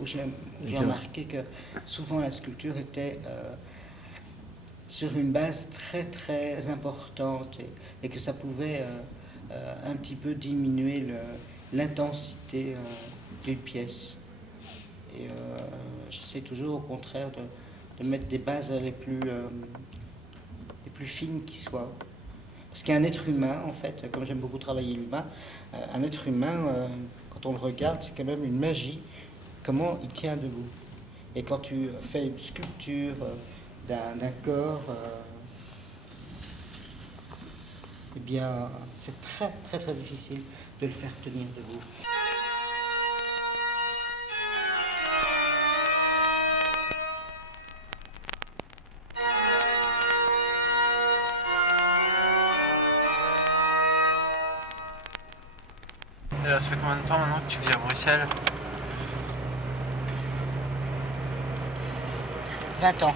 où j'ai remarqué que souvent la sculpture était sur une base très très importante et que ça pouvait un petit peu diminuer l'intensité d'une pièce. Et j'essaie toujours au contraire de mettre des bases les plus fines qui soient. Parce qu'un être humain, en fait, comme j'aime beaucoup travailler l'humain, un être humain, quand on le regarde, c'est quand même une magie, comment il tient debout. Et quand tu fais une sculpture d'un corps, eh bien, c'est très très très difficile de le faire tenir debout. Ça fait combien de temps maintenant que tu vis à Bruxelles? 20 ans.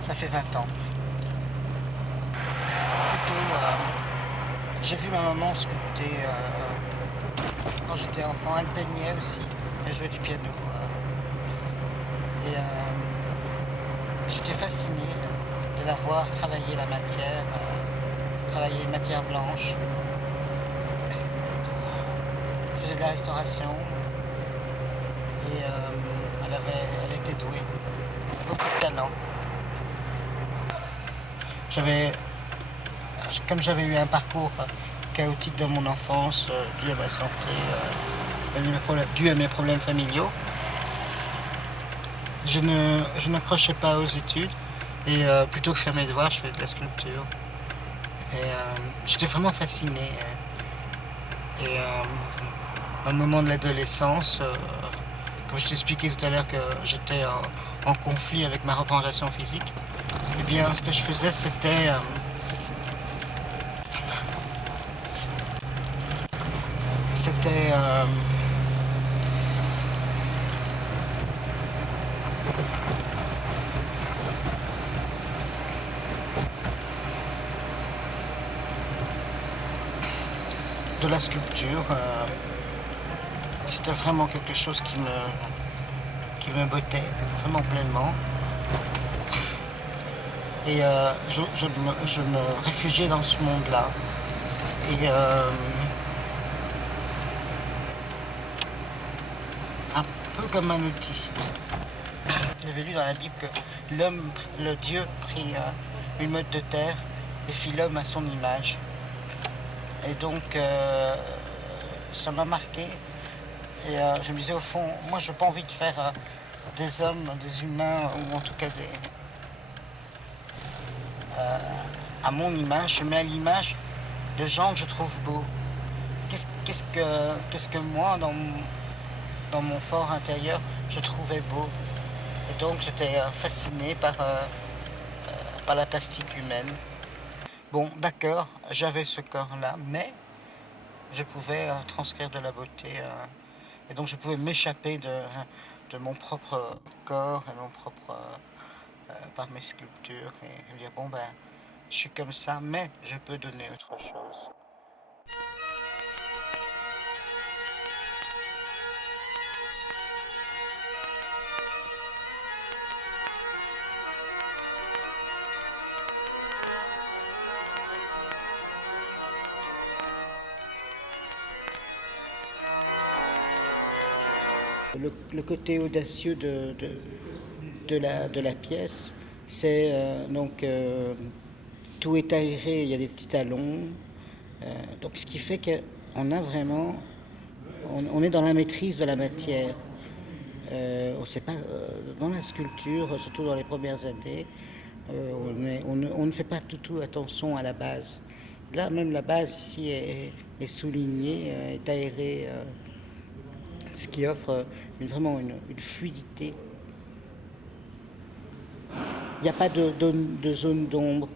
Ça fait 20 ans. Plutôt, j'ai vu ma maman sculpter quand j'étais enfant. Elle peignait aussi. Elle jouait du piano. Et j'étais fasciné de la voir travailler la matière, travailler une matière blanche. Elle faisait de la restauration. Et elle était douée. Beaucoup de talent. Comme j'avais eu un parcours chaotique dans mon enfance, dû à ma santé, dû à mes problèmes familiaux, je n'accrochais pas aux études et plutôt que faire mes devoirs, je faisais de la sculpture. Et j'étais vraiment fasciné. Et dans le moment de l'adolescence, comme je t'expliquais tout à l'heure que j'étais en conflit avec ma représentation physique, eh bien ce que je faisais c'était c'était de la sculpture. C'était vraiment quelque chose qui me bottait vraiment pleinement. Et je me réfugiais dans ce monde-là. Et un peu comme un autiste. J'avais lu dans la Bible que le Dieu prit une meute de terre et fit l'homme à son image. Et donc ça m'a marqué. Et je me disais au fond, moi je n'ai pas envie de faire des hommes, des humains, ou en tout cas à mon image, je mets à l'image de gens que je trouve beaux. Qu'est-ce que moi, dans mon fort intérieur, je trouvais beau. Et donc j'étais fasciné par la plastique humaine. Bon, d'accord, j'avais ce corps-là, mais je pouvais transcrire de la beauté. Et donc je pouvais m'échapper de mon propre corps et par mes sculptures et dire bon ben je suis comme ça mais je peux donner autre chose. Le côté audacieux de la pièce, c'est tout est aéré, il y a des petits talons. Donc ce qui fait qu'on a vraiment, on est dans la maîtrise de la matière. On sait pas, dans la sculpture, surtout dans les premières années, on ne fait pas tout attention à la base. Là, même la base ici est soulignée, est aérée, ce qui offre vraiment une fluidité. Il n'y a pas de zone d'ombre.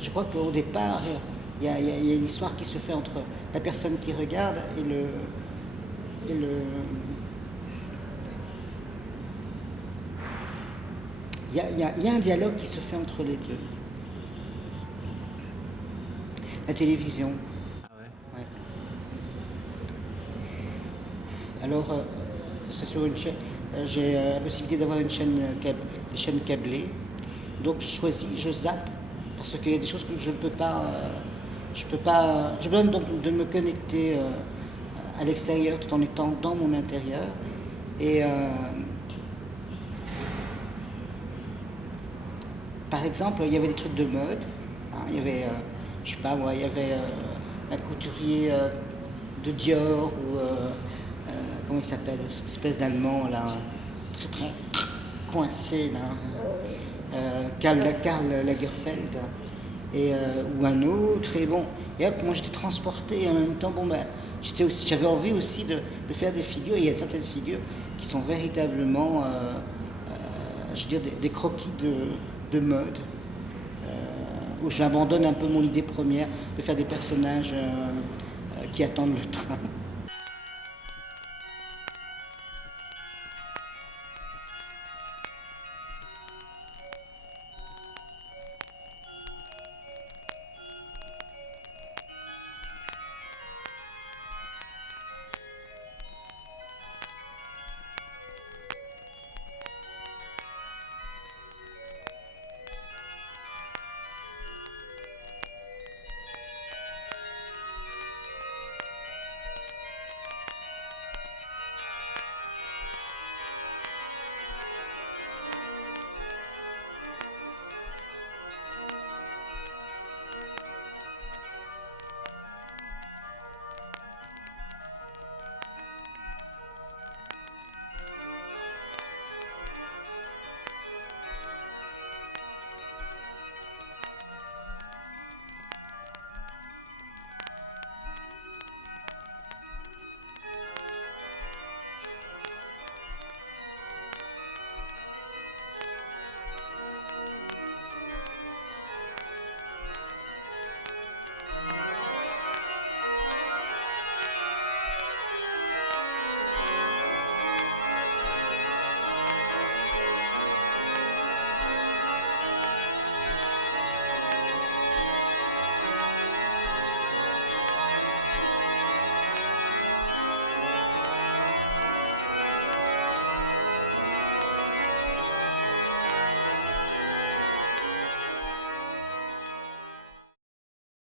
Je crois qu'au départ, y a une histoire qui se fait entre la personne qui regarde et le... Il y a un dialogue qui se fait entre les deux. La télévision. Ah ouais. Ouais. Alors, c'est sur une chaîne. J'ai la possibilité d'avoir une chaîne câblée. Donc, je choisis, je zappe, parce qu'il y a des choses que je ne peux pas. J'ai besoin donc de me connecter à l'extérieur tout en étant dans mon intérieur. Et par exemple, il y avait des trucs de mode. Hein, il y avait, je sais pas moi, il y avait un couturier de Dior ou comment il s'appelle, cette espèce d'allemand là, très très coincé là, Karl Lagerfeld, et, ou un autre, et bon, et hop, moi j'étais transporté, et en même temps, bon ben, j'avais envie aussi de faire des figures, et il y a certaines figures qui sont véritablement, je veux dire, des croquis de mode, où j'abandonne un peu mon idée première de faire des personnages qui attendent le train.